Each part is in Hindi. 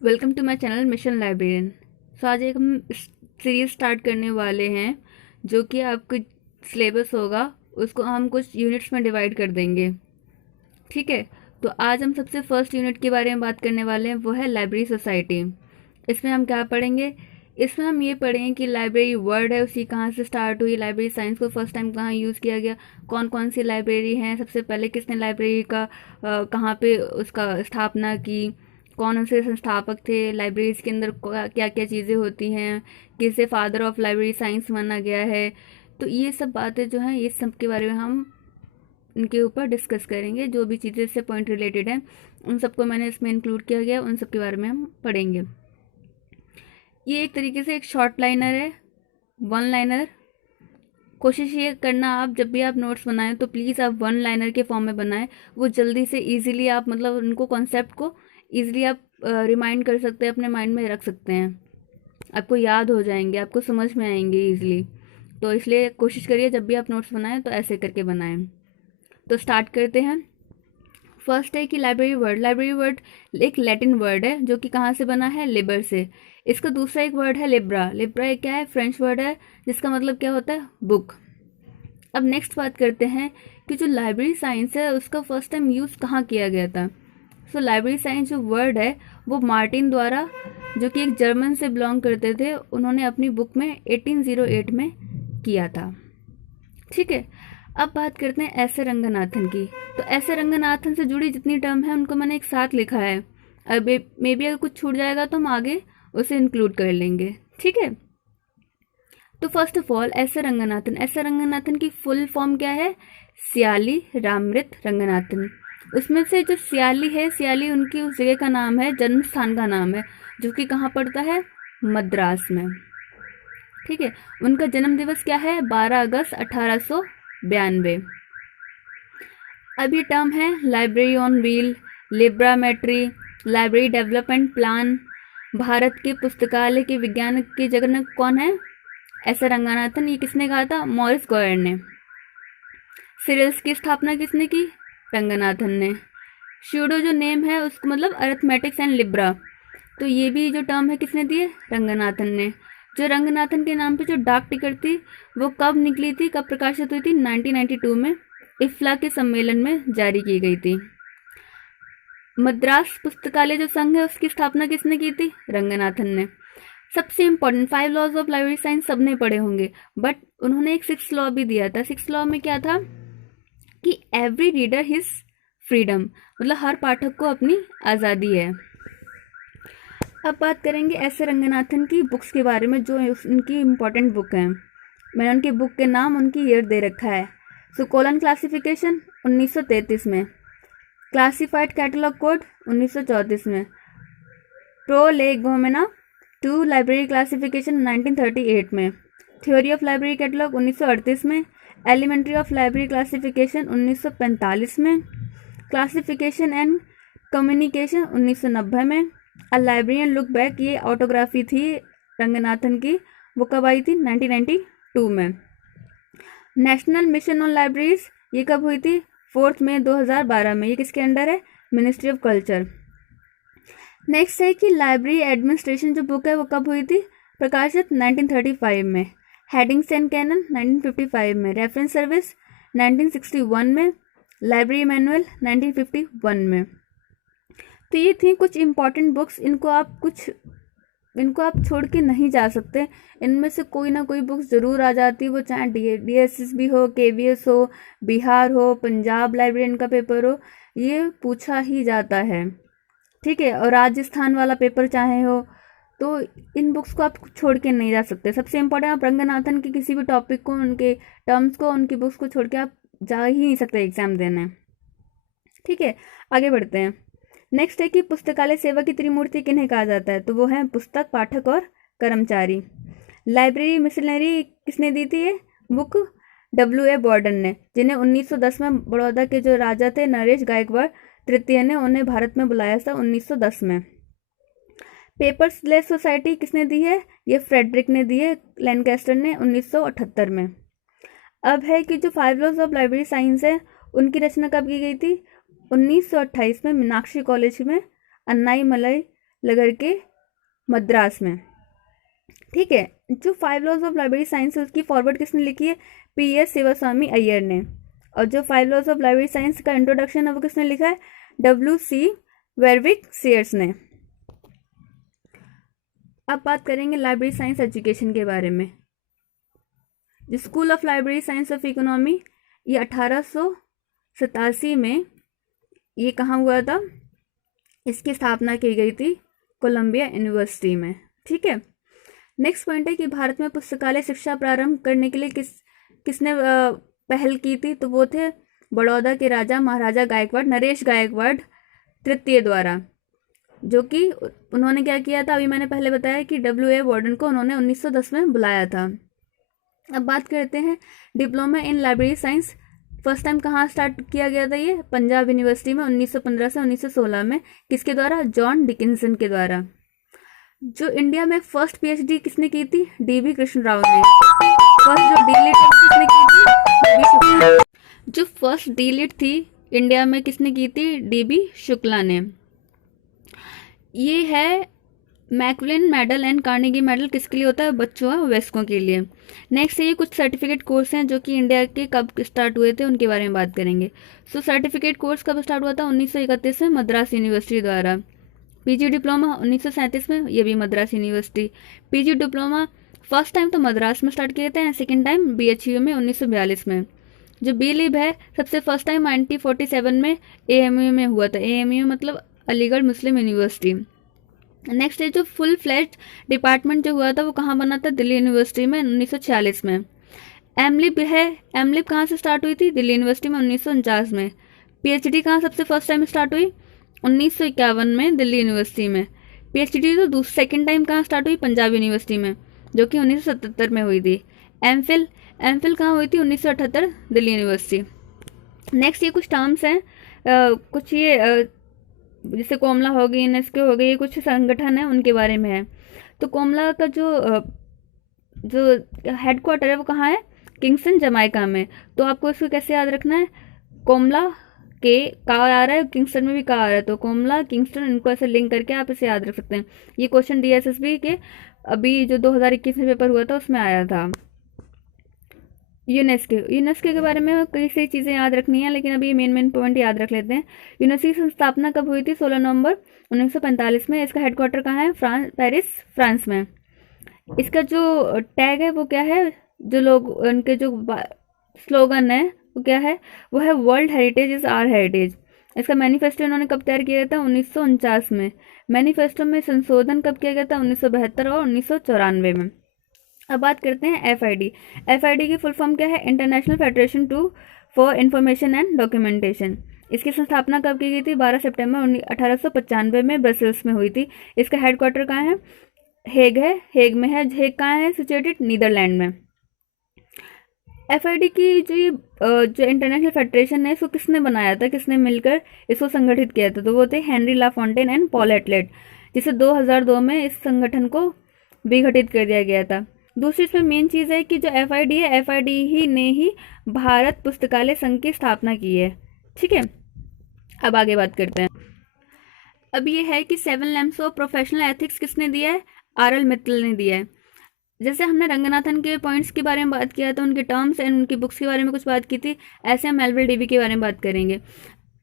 Welcome to my channel mission librarian. So आज एक हम सीरीज स्टार्ट करने वाले हैं जो कि आपका सिलेबस होगा उसको हम कुछ यूनिट्स में डिवाइड कर देंगे। ठीक है, तो आज हम सबसे फर्स्ट यूनिट के बारे में बात करने वाले हैं, वो है लाइब्रेरी सोसाइटी। इसमें हम क्या पढ़ेंगे? इसमें हम ये पढ़ेंगे कि लाइब्रेरी वर्ड है उसकी कहाँ से स्टार्ट हुई, लाइब्रेरी साइंस को फर्स्ट टाइम कहाँ यूज़ किया गया, कौन कौन सी लाइब्रेरी हैं, सबसे पहले किसने लाइब्रेरी का कहाँ पे उसका स्थापना की, कौन से संस्थापक थे, लाइब्रेरीज के अंदर क्या क्या चीज़ें होती हैं, किसे फादर ऑफ लाइब्रेरी साइंस माना गया है। तो ये सब बातें जो हैं, ये सब के बारे में हम इनके ऊपर डिस्कस करेंगे। जो भी चीज़ें इससे पॉइंट रिलेटेड हैं उन सबको मैंने इसमें इंक्लूड किया गया, उन सब के बारे में हम पढ़ेंगे। ये एक तरीके से एक शॉर्ट लाइनर है, वन लाइनर। कोशिश ये करना आप जब भी आप नोट्स बनाएं तो प्लीज़ आप वन लाइनर के फॉर्म में बनाएं। वो जल्दी से इजीली आप मतलब उनको कॉन्सेप्ट को इजीली आप रिमाइंड कर सकते हैं, अपने माइंड में रख सकते हैं, आपको याद हो जाएंगे, आपको समझ में आएंगे इजीली। तो इसलिए कोशिश करिए जब भी आप नोट्स बनाएं तो ऐसे करके बनाएं। तो स्टार्ट करते हैं। फर्स्ट है कि लाइब्रेरी वर्ड। लाइब्रेरी वर्ड एक लैटिन वर्ड है जो कि कहाँ से बना है? लिबर से। इसका दूसरा एक वर्ड है लिब्रा। लिब्रा एक क्या है? फ्रेंच वर्ड है जिसका मतलब क्या होता है? बुक। अब नेक्स्ट बात करते हैं कि जो लाइब्रेरी साइंस है उसका फर्स्ट टाइम यूज़ कहाँ किया गया था। सो लाइब्रेरी साइंस जो वर्ड है वो मार्टिन द्वारा, जो कि एक जर्मन से बिलोंग करते थे, उन्होंने अपनी बुक में 1808 में किया था। ठीक है, अब बात करते हैं एस ए रंगनाथन की। तो एस ए रंगनाथन से जुड़ी जितनी टर्म है उनको मैंने एक साथ लिखा है। अब मे बी अगर कुछ छूट जाएगा तो हम आगे उसे इंक्लूड कर लेंगे। ठीक है, तो first of all S A Ranganathan. S A Ranganathan की फुल फॉर्म क्या है? सियाली रामृत रंगनाथन। उसमें से जो सियाली है, सियाली उनकी उस जगह का नाम है, जन्म स्थान का नाम है, जो कि कहाँ पड़ता है? मद्रास में। ठीक है, उनका जन्म दिवस क्या है? 12 अगस्त 1892। अब ये टर्म है library on wheel, librametry, library development plan. Bharat के पुस्तकालय के विज्ञान के जनक कौन है? S A Ranganathan. ये किसने कहा था? मॉरिस गोयर ने। सीरियल्स की स्थापना किसने की? रंगनाथन ने। श्यूडो जो नेम है उसको मतलब अरिथमेटिक्स एंड लिब्रा, तो ये भी जो टर्म है किसने दी है? रंगनाथन ने। जो रंगनाथन के नाम पे जो डाक टिकट थी वो कब निकली थी, कब प्रकाशित हुई थी? 1992 में इफ्ला के सम्मेलन में जारी की गई थी। मद्रास पुस्तकालय जो संघ है उसकी स्थापना किसने की थी? रंगनाथन ने। सबसे important 5 laws of library science सबने पढ़े होंगे, बट उन्होंने एक 6th लॉ भी दिया था। 6th लॉ में क्या था कि एवरी रीडर हिज फ्रीडम, मतलब हर पाठक को अपनी आज़ादी है। अब बात करेंगे एस ए रंगनाथन की बुक्स के बारे में, जो उनकी इम्पोर्टेंट बुक हैं। मैंने उनकी बुक के नाम, उनकी ईयर दे रखा है। सो कोलन क्लासिफिकेशन 1933 में, क्लासिफाइड कैटलॉग कोड 1934 में, प्रोलेगोमेना टू लाइब्रेरी क्लासिफिकेशन 1938 में, थ्योरी ऑफ लाइब्रेरी कैटलॉग 1938 में, एलिमेंट्री ऑफ लाइब्रेरी क्लासिफिकेशन 1945 में, क्लासिफिकेशन एंड कम्युनिकेशन 1990 में, अ लाइब्रेरियन लुक बैक, ये ऑटोग्राफी थी रंगनाथन की, वो कब आई थी? 1992 में। नेशनल मिशन ऑन लाइब्रेरीज, ये कब हुई थी? 4 मई 2012 में। ये किसके अंडर है? Ministry of culture. नेक्स्ट है कि लाइब्रेरी एडमिनिस्ट्रेशन जो बुक है वो कब हुई थी? प्रकाशित 1935 में। हेडिंग्स एंड कैनन 1955 में। रेफरेंस सर्विस 1961 में। लाइब्रेरी मैनुअल 1951 में। तो ये थी कुछ इम्पॉर्टेंट बुक्स। इनको आप छोड़ के नहीं जा सकते। इनमें से कोई ना कोई बुक्स ज़रूर आ जाती, वो चाहे DSS भी हो, KVS हो, बिहार हो, पंजाब लाइब्रेरियन का पेपर हो, ये पूछा ही जाता है। ठीक है, और राजस्थान वाला पेपर चाहे हो, तो इन बुक्स को आप छोड़ के नहीं जा सकते। सबसे इम्पोर्टेंट, आप रंगनाथन के किसी भी टॉपिक को, उनके टर्म्स को, उनकी बुक्स को छोड़ के आप जा ही नहीं सकते एग्जाम देने। ठीक है, आगे बढ़ते हैं। नेक्स्ट है कि पुस्तकालय सेवा की त्रिमूर्ति किन्हें कहा जाता है? तो वो है पुस्तक, पाठक और कर्मचारी। लाइब्रेरी मिशनरी किसने दी थी ये बुक? WA बॉर्डन ने, जिन्हें 1910 में बड़ौदा के जो राजा थे नरेश गायकवाड़ तृतीय ने उन्हें भारत में बुलाया था 1910 में। पेपरलेस सोसाइटी किसने दी है? ये फ्रेडरिक ने दी है, लैनकास्टर ने 1978 में। अब है कि जो 5 लॉज ऑफ लाइब्रेरी साइंस है उनकी रचना कब की गई थी? 1928 में मीनाक्षी कॉलेज में अन्नाई मलई लगर के मद्रास में। ठीक है, जो 5 लॉज ऑफ लाइब्रेरी साइंस है उसकी फॉरवर्ड किसने लिखी है? PS शिवस्वामी अय्यर ने। और जो 5 लॉज ऑफ लाइब्रेरी साइंस का इंट्रोडक्शन है वो किसने लिखा है? WC वेरविक सीयर्स ने। अब बात करेंगे लाइब्रेरी साइंस एजुकेशन के बारे में। जो school of library science of economy, ये 1887 में ये कहाँ हुआ था? इसकी स्थापना की गई थी कोलंबिया यूनिवर्सिटी में। ठीक है, नेक्स्ट पॉइंट है कि भारत में पुस्तकालय शिक्षा प्रारंभ करने के लिए किसने पहल की थी? तो वो थे बड़ौदा के राजा महाराजा गायकवाड़, नरेश गायकवाड़ तृतीय द्वारा, जो कि उन्होंने क्या किया था? अभी मैंने पहले बताया कि WA वार्डन को उन्होंने 1910 में बुलाया था। अब बात करते हैं diploma in library science first time कहाँ स्टार्ट किया गया था? ये पंजाब यूनिवर्सिटी में 1915 से 1916 में। किसके द्वारा? जॉन डिकिंसन के द्वारा। जो इंडिया में फर्स्ट PhD किसने की थी? DB कृष्ण राव ने। फर्स्ट जो डीलिट किसने की थी? जो फर्स्ट डीलिट थी इंडिया में किसने की थी? DB शुक्ला ने। ये है मैकविलन मेडल एंड कार्नेगी मेडल किसके लिए होता है? बच्चों और वयस्कों के लिए। नेक्स्ट है ये कुछ सर्टिफिकेट कोर्स हैं जो कि इंडिया के कब स्टार्ट हुए थे उनके बारे में बात करेंगे। सो सर्टिफिकेट कोर्स कब स्टार्ट हुआ था? 1931 में मद्रास यूनिवर्सिटी द्वारा। PG डिप्लोमा 1937 में, ये भी Madras university. PG diploma first time तो मद्रास में स्टार्ट किए थे एंड सेकेंड टाइम BHU में 1942 में। जो B.Lib है सबसे फर्स्ट टाइम 1947 में AMU में हुआ था। AMU मतलब अलीगढ़ मुस्लिम यूनिवर्सिटी। नेक्स्ट है जो फुल फ्लैट डिपार्टमेंट जो हुआ था वो कहाँ बना था? दिल्ली यूनिवर्सिटी में 1946 में। एमलिब है, एमलिब कहाँ से स्टार्ट हुई थी? दिल्ली यूनिवर्सिटी में 1949 में। PhD कहाँ सबसे फर्स्ट टाइम स्टार्ट हुई? 1951 में दिल्ली यूनिवर्सिटी में। PhD तो सेकेंड टाइम कहाँ स्टार्ट हुई? पंजाब यूनिवर्सिटी में, जो कि 1977 में हुई थी। एमफिल कहाँ हुई थी? 1978 दिल्ली यूनिवर्सिटी। नेक्स्ट ये कुछ टर्म्स हैं, कुछ ये जैसे कोमला हो गई, यूनेस्को हो गई, ये कुछ संगठन है उनके बारे में है। तो कोमला का जो हेडक्वार्टर है वो कहाँ है? किंगस्टन जमाइका में। तो आपको इसको कैसे याद रखना है? कोमला के का आ रहा है, किंगस्टन में भी का आ रहा है, तो कोमला किंगस्टन इनको ऐसे लिंक करके आप इसे याद रख सकते हैं। ये क्वेश्चन DSSB के अभी जो 2021 में पेपर हुआ था उसमें आया था। यूनेस्को के बारे में कई सारी चीज़ें याद रखनी है, लेकिन अभी मेन पॉइंट याद रख लेते हैं। यूनेस्को की स्थापना कब हुई थी? 16 नवंबर 1945 में। इसका हेडक्वार्टर कहाँ है? पेरिस, फ्रांस में। इसका जो टैग है वो क्या है? जो लोग उनके जो स्लोगन है वो क्या है? वो है world heritage is our heritage. इसका मैनिफेस्टो इन्होंने कब तैयार किया था? 1949 में। मैनिफेस्टो में संशोधन कब किया गया था? 1972 और 1994 में। अब बात करते हैं FID की फुल फॉर्म क्या है? International federation for information and documentation. इसकी स्थापना कब की गई थी? 12 सितंबर 1895 में ब्रसेल्स में हुई थी। इसका हेडक्वार्टर कहाँ है? हेग है, हेग में है। हेग कहाँ है सिचुएटेड? नीदरलैंड में। FID की जो इंटरनेशनल फेडरेशन है इसको किसने बनाया था? किसने मिलकर इसको संगठित किया था? तो वो थे हेनरी लाफोंटेन एंड पॉल एटलेट, जिसे 2002 में इस संगठन को विघटित कर दिया गया था। दूसरी इसमें मेन चीज़ है कि जो FID है, FID ही ने ही भारत पुस्तकालय संघ की स्थापना की है। ठीक है, अब आगे बात करते हैं। अब ये है कि 7 लैम्प्स ऑफ प्रोफेशनल एथिक्स किसने दिया है? RL मित्तल ने दिया है। जैसे हमने रंगनाथन के पॉइंट्स के बारे में बात किया था, उनके टर्म्स एंड उनकी बुक्स के बारे में कुछ बात की थी, ऐसे हम मेलविल डेवी के बारे में बात करेंगे।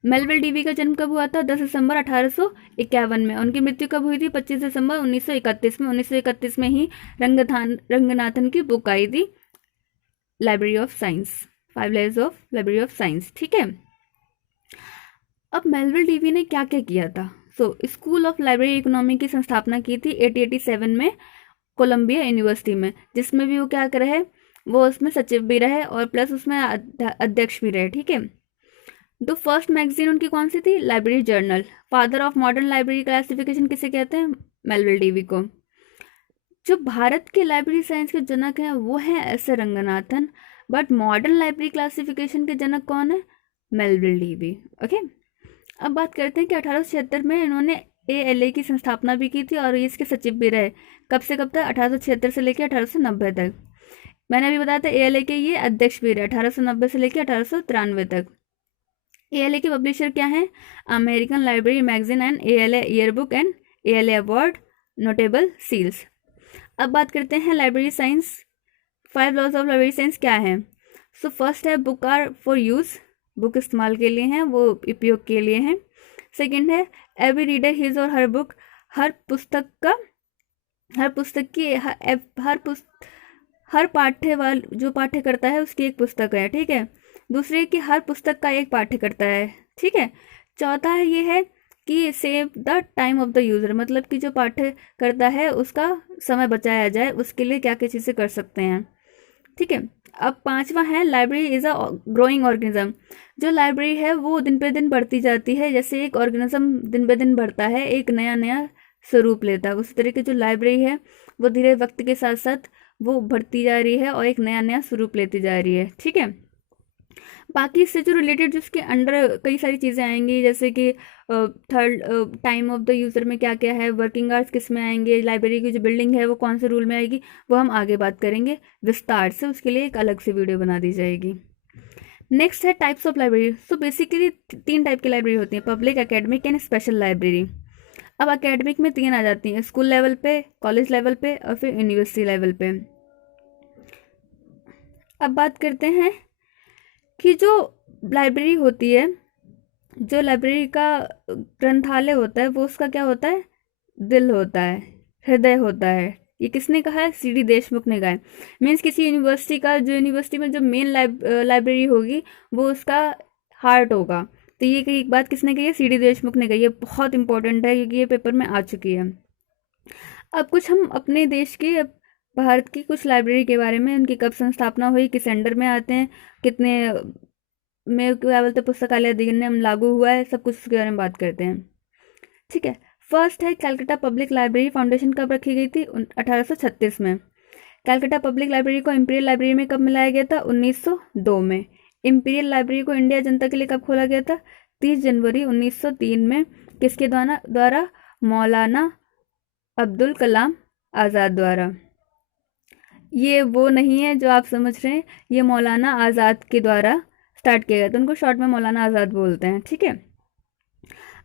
मेलविल डेवी का जन्म कब हुआ था? 10 दिसंबर 1851 में। उनकी मृत्यु कब हुई थी? 25 दिसंबर 1931 में। 1931 में ही रंगनाथन की बुक आई थी library of science, 5 layers of library of science. ठीक है, अब मेलविल डेवी ने क्या क्या किया था? स्कूल ऑफ लाइब्रेरी इकोनॉमी की संस्थापना की थी 1887 में कोलंबिया यूनिवर्सिटी में, जिसमें भी वो क्या कर रहे, वो उसमें सचिव भी रहे और प्लस उसमें अध्यक्ष भी रहे। ठीक है, तो फर्स्ट मैगजीन उनकी कौन सी थी? Library journal. Father of modern library classification किसे कहते हैं? मेलविल डेवी को। जो भारत के लाइब्रेरी साइंस के जनक हैं वो हैं S. Ranganathan, but modern library classification के जनक कौन है? Melville Davy. ओके, अब बात करते हैं कि 1876 में इन्होंने ALA की संस्थापना भी की थी और ये इसके सचिव भी रहे। कब से कब तक? 1876 से लेकर 1890 तक। मैंने अभी बताया था ALA के ये अध्यक्ष भी रहे 1890 से लेकर 1893 तक। ALA के पब्लिशर क्या हैं? American library magazine and ALA yearbook and ALA award, notable seals. अब बात करते हैं library science. 5 laws of library science क्या है? सो फर्स्ट है book are for use, book इस्तेमाल के लिए हैं, वो उपयोग के लिए हैं। सेकंड है एवरी रीडर हिज और हर बुक, हर पुस्तक की हर जो पाठ्य करता है उसकी एक पुस्तक है, ठीक है। दूसरे कि हर पुस्तक का एक पाठ्य करता है, ठीक है। चौथा है ये है कि save the time of the user, मतलब कि जो पाठ्य करता है उसका समय बचाया जाए, उसके लिए क्या क्या चीज़ें कर सकते हैं, ठीक है। अब पांचवा है library is a growing organism, जो लाइब्रेरी है वो दिन पे दिन बढ़ती जाती है, जैसे एक ऑर्गेनिज्म दिन पे दिन बढ़ता है, एक नया नया स्वरूप लेता है, उसी तरीके जो लाइब्रेरी है वो धीरे वक्त के साथ साथ वो बढ़ती जा रही है और एक नया नया स्वरूप लेती जा रही है, ठीक है। बाकी इससे जो रिलेटेड जो उसके अंडर कई सारी चीज़ें आएंगी, जैसे कि third time of the user में क्या क्या है, वर्किंग आवर्स किस में आएंगे, लाइब्रेरी की जो बिल्डिंग है वो कौन से रूल में आएगी, वो हम आगे बात करेंगे विस्तार से, उसके लिए एक अलग से वीडियो बना दी जाएगी। नेक्स्ट है types of library. So basically 3 type की लाइब्रेरी होती है, public, academic and special library. अब एकेडमिक में 3 आ जाती हैं, स्कूल लेवल पे, कॉलेज लेवल पे और फिर यूनिवर्सिटी लेवल पे। अब बात करते हैं कि जो लाइब्रेरी होती है, जो लाइब्रेरी का ग्रंथालय होता है वो उसका क्या होता है, दिल होता है, हृदय होता है। ये किसने कहा है? CD देशमुख ने कहा है। मीन्स किसी यूनिवर्सिटी का, जो यूनिवर्सिटी में जो मेन लाइब्रेरी होगी वो उसका हार्ट होगा। तो ये एक बात किसने कही है? CD देशमुख ने कही है। बहुत इंपॉर्टेंट है क्योंकि ये पेपर में आ चुकी है। अब कुछ हम अपने देश की, भारत की कुछ लाइब्रेरी के बारे में, उनकी कब संस्थापना हुई, किस अंडर में आते हैं, कितने में क्या बोलते पुस्तकालय अधिनियम लागू हुआ है, सब कुछ उसके बारे में बात करते हैं, ठीक है। फर्स्ट है कलकत्ता पब्लिक लाइब्रेरी फाउंडेशन कब रखी गई थी? 1836 में। कलकत्ता पब्लिक लाइब्रेरी को इंपीरियल लाइब्रेरी में कब मिलाया गया था? 1902 में। इंपीरियल लाइब्रेरी को इंडिया जनता के लिए कब खोला गया था? 30 जनवरी 1903 में। किसके द्वारा? मौलाना अब्दुल कलाम आज़ाद द्वारा। ये वो नहीं है जो आप समझ रहे हैं, ये मौलाना आज़ाद के द्वारा स्टार्ट किया गया था, उनको शॉर्ट में मौलाना आज़ाद बोलते हैं, ठीक है।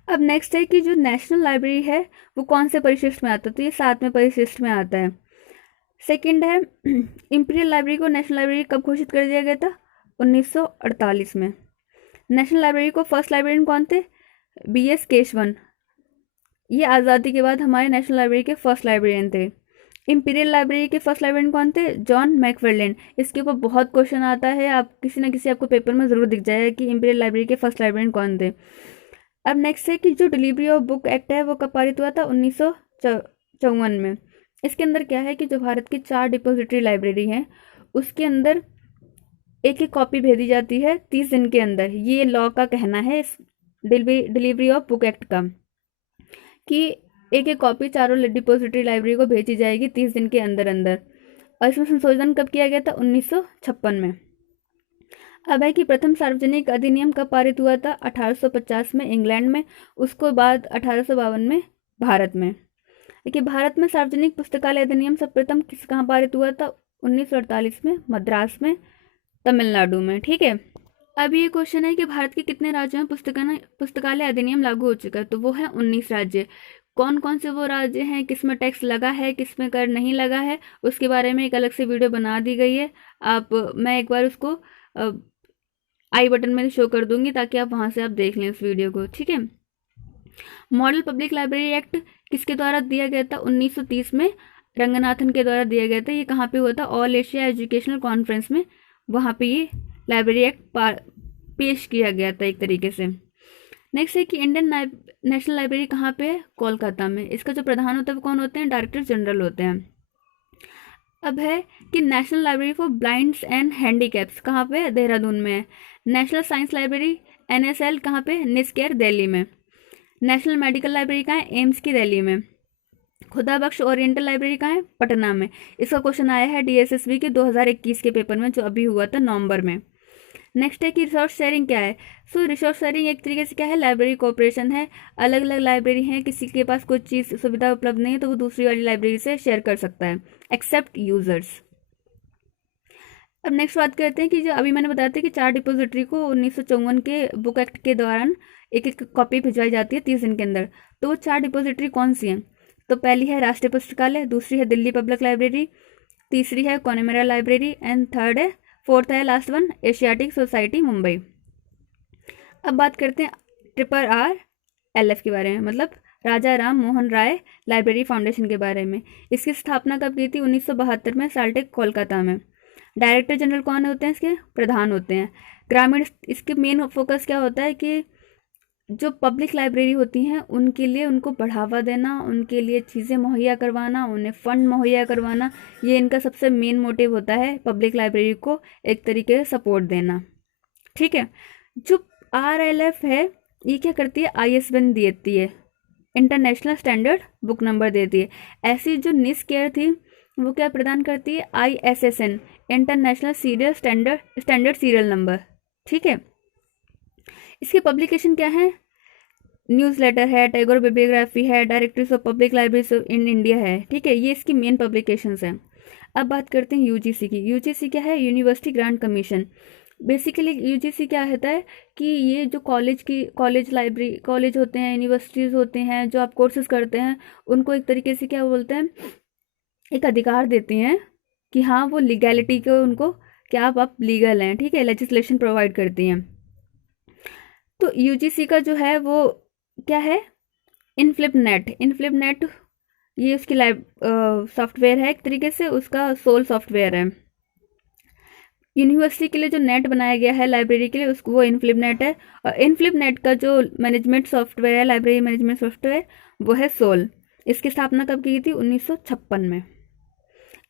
अब नेक्स्ट है कि जो नेशनल लाइब्रेरी है वो कौन से परिशिष्ट में आता है? तो ये 7वें परिशिष्ट में आता है। सेकंड है इंपीरियल लाइब्रेरी को नेशनल लाइब्रेरी कब घोषित कर दिया गया था? 1948 में। नेशनल लाइब्रेरी को फर्स्ट लाइब्रेरियन कौन थे? BS केशवन। ये आज़ादी के बाद हमारे नेशनल लाइब्रेरी के फर्स्ट लाइब्रेरियन थे। इंपीरियल लाइब्रेरी के फर्स्ट लाइब्रेरियन कौन थे? जॉन मैकफार्लेन। इसके ऊपर बहुत क्वेश्चन आता है, आप किसी ना किसी आपको पेपर में ज़रूर दिख जाएगा कि इंपीरियल लाइब्रेरी के फर्स्ट लाइब्रेरियन कौन थे। अब नेक्स्ट है कि जो डिलीवरी ऑफ बुक एक्ट है वो कब पारित हुआ था? 1954 में। इसके अंदर क्या है कि जो भारत की 4 डिपोजिटरी लाइब्रेरी हैं उसके अंदर एक एक कॉपी भेजी जाती है 30 दिन के अंदर। ये लॉ का कहना है इस डिलीवरी ऑफ बुक एक्ट का, कि एक एक कॉपी चारों डिपोजिटरी लाइब्रेरी को भेजी जाएगी 30 दिन के अंदर अंदर। और इसमें संशोधन कब किया गया था? 1956 में। अब है कि प्रथम सार्वजनिक अधिनियम कब पारित हुआ था? 1850 में इंग्लैंड में, उसको बाद 1852 में भारत में। देखिए भारत में सार्वजनिक पुस्तकालय अधिनियम सर्वप्रथम कहाँ पारित हुआ था? 1948 में मद्रास में, तमिलनाडु में, ठीक है। अब ये क्वेश्चन है कि भारत के कितने राज्यों में पुस्तकालय अधिनियम लागू हो चुका है? तो वो है 19 राज्य। कौन कौन से वो राज्य हैं, किसमें टैक्स लगा है, किसमें कर नहीं लगा है, उसके बारे में एक अलग से वीडियो बना दी गई है। मैं एक बार उसको आई बटन में शो कर दूंगी ताकि आप वहां से आप देख लें उस वीडियो को, ठीक है। मॉडल पब्लिक लाइब्रेरी एक्ट किसके द्वारा दिया गया था? 1930 में रंगनाथन के द्वारा दिया गया था। ये कहाँ पे हुआ था? ऑल एशिया एजुकेशनल कॉन्फ्रेंस में, वहाँ पे ये लाइब्रेरी एक्ट पेश किया गया था एक तरीके से। नेक्स्ट है कि इंडियन नेशनल लाइब्रेरी कहाँ पे है? कोलकाता में। इसका जो प्रधान होता है वो कौन होते हैं? डायरेक्टर जनरल होते हैं। अब है कि national library for blinds and handicaps कहाँ पे है? देहरादून में है। नेशनल साइंस लाइब्रेरी NSL कहाँ पे? निस्केर दिल्ली में। नेशनल मेडिकल लाइब्रेरी कहाँ है? एम्स की दिल्ली में। खुदा बख्श ओरिएंटल लाइब्रेरी कहाँ है? पटना में। इसका क्वेश्चन आया है DSSB के 2021 के पेपर में, जो अभी हुआ था नवंबर में। नेक्स्ट है कि रिसोर्स शेयरिंग क्या है? सो रिसोर्स शेयरिंग एक तरीके से क्या है? लाइब्रेरी कोऑपरेशन है। अलग अलग लाइब्रेरी हैं, किसी के पास कुछ चीज़ सुविधा उपलब्ध नहीं है तो वो दूसरी वाली लाइब्रेरी से शेयर कर सकता है, एक्सेप्ट यूजर्स। अब नेक्स्ट बात करते हैं कि जो अभी मैंने बताया था कि 4 डिपोजिटरी को 1954 के बुक एक्ट के दौरान एक एक कॉपी भिजवाई जाती है 30 दिन के अंदर। तो वो 4 डिपॉजिटरी कौन सी हैं? तो पहली है राष्ट्रीय पुस्तकालय, दूसरी है दिल्ली पब्लिक लाइब्रेरी, तीसरी है कॉनेमेरा लाइब्रेरी एंड फोर्थ है last one Asiatic society Mumbai. अब बात करते हैं RRLF के बारे में, मतलब राजा राम मोहन राय लाइब्रेरी फाउंडेशन के बारे में। इसकी स्थापना कब की थी? 1972 में साल्टेक कोलकाता में। डायरेक्टर जनरल कौन होते हैं? इसके प्रधान होते हैं। ग्रामीण, इसके मेन फोकस क्या होता है कि जो पब्लिक लाइब्रेरी होती हैं उनके लिए उनको बढ़ावा देना, उनके लिए चीज़ें मुहैया करवाना, उन्हें फ़ंड मुहैया करवाना, ये इनका सबसे मेन मोटिव होता है, पब्लिक लाइब्रेरी को एक तरीके से सपोर्ट देना। ठीक है। जो RLF है ये क्या करती है? ISBN देती है, इंटरनेशनल स्टैंडर्ड बुक नंबर देती है। ऐसी जो निस केयर थी वो क्या प्रदान करती है? ISSN, international standard serial number. ठीक है। इसकी पब्लिकेशन क्या है? न्यूज़लेटर है, टैगोर बिब्लियोग्राफी है, directories of public libraries in India है। ठीक है, ये इसकी मेन पब्लिकेशंस हैं। अब बात करते हैं UGC की। UGC क्या है? University grant commission. Basically UGC क्या होता है कि ये जो कॉलेज होते हैं, यूनिवर्सिटीज़ होते हैं, जो आप कोर्सेज करते हैं उनको एक तरीके से क्या बोलते हैं, एक अधिकार देते हैं कि हाँ वो लीगैलिटी को उनको क्या आप लीगल हैं। ठीक है, लेजिस्लेशन प्रोवाइड करती हैं। तो UGC का जो है वो क्या है? इनफ्लिप नेट ये उसकी सॉफ्टवेयर है, एक तरीके से उसका सोल सॉफ्टवेयर है। यूनिवर्सिटी के लिए जो नेट बनाया गया है लाइब्रेरी के लिए उसको वो इनफ्लिप नेट है। और इनफ्लिप नेट का जो मैनेजमेंट सॉफ्टवेयर है, लाइब्रेरी मैनेजमेंट सॉफ्टवेयर, वो है सोल। इसकी स्थापना कब की गई थी? 1956 में।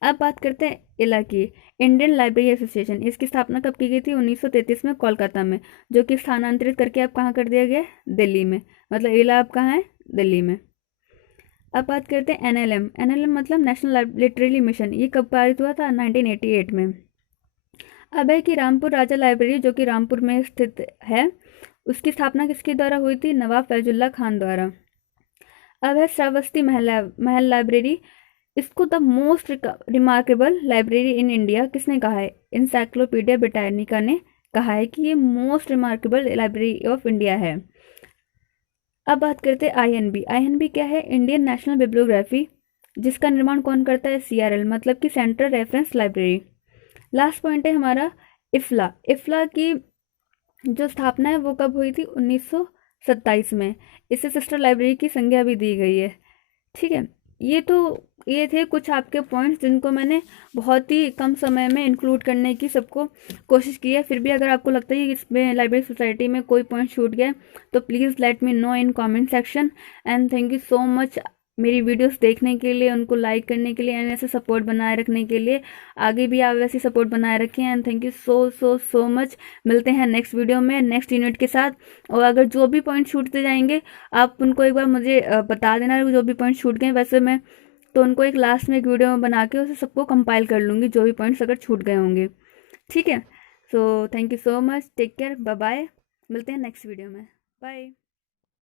अब बात करते हैं इला की, इंडियन लाइब्रेरी एसोसिएशन। इसकी स्थापना कब की गई थी? 1933 में कोलकाता में, जो कि स्थानांतरित करके अब कहाँ कर दिया गया? दिल्ली में। मतलब इला अब कहाँ है? दिल्ली में। अब बात करते हैं NLM मतलब नेशनल लिटरेरी मिशन। ये कब पारित हुआ था? 1988 में। अब है कि रामपुर राजा लाइब्रेरी, जो कि रामपुर में स्थित है, उसकी स्थापना किसके द्वारा हुई थी? नवाब फैजुल्ला खान द्वारा। अब है श्रावस्ती महल लाइब्रेरी। इसको the most remarkable library in India किसने कहा है? इंसाइक्लोपीडिया ब्रिटानिका ने कहा है कि ये most remarkable library of India है। अब बात करते हैं INB क्या है? इंडियन नेशनल बिब्लियोग्राफी, जिसका निर्माण कौन करता है? CRL, मतलब कि central reference library. Last point है हमारा इफ्ला की जो स्थापना है वो कब हुई थी? 1927 में। इसे सिस्टर लाइब्रेरी की संज्ञा भी दी गई है। ठीक है, ये थे कुछ आपके पॉइंट्स जिनको मैंने बहुत ही कम समय में इंक्लूड करने की सबको कोशिश की है। फिर भी अगर आपको लगता है कि इसमें लाइब्रेरी सोसाइटी में कोई पॉइंट छूट गया तो please let me know in comment section. And thank you so much मेरी वीडियोस देखने के लिए, उनको लाइक करने के लिए एंड ऐसे सपोर्ट बनाए रखने के लिए। आगे भी आप वैसे सपोर्ट बनाए रखें and thank you so much. मिलते हैं नेक्स्ट वीडियो में नेक्स्ट यूनिट के साथ। और अगर जो भी पॉइंट छूटते जाएंगे आप उनको एक बार मुझे बता देना, जो भी पॉइंट छूट गए। वैसे मैं तो उनको एक लास्ट में एक वीडियो में बना के उसे सबको कंपाइल कर लूँगी, जो भी पॉइंट्स अगर छूट गए होंगे। ठीक है, so thank you so much, take care, bye bye. मिलते हैं नेक्स्ट वीडियो में, बाय।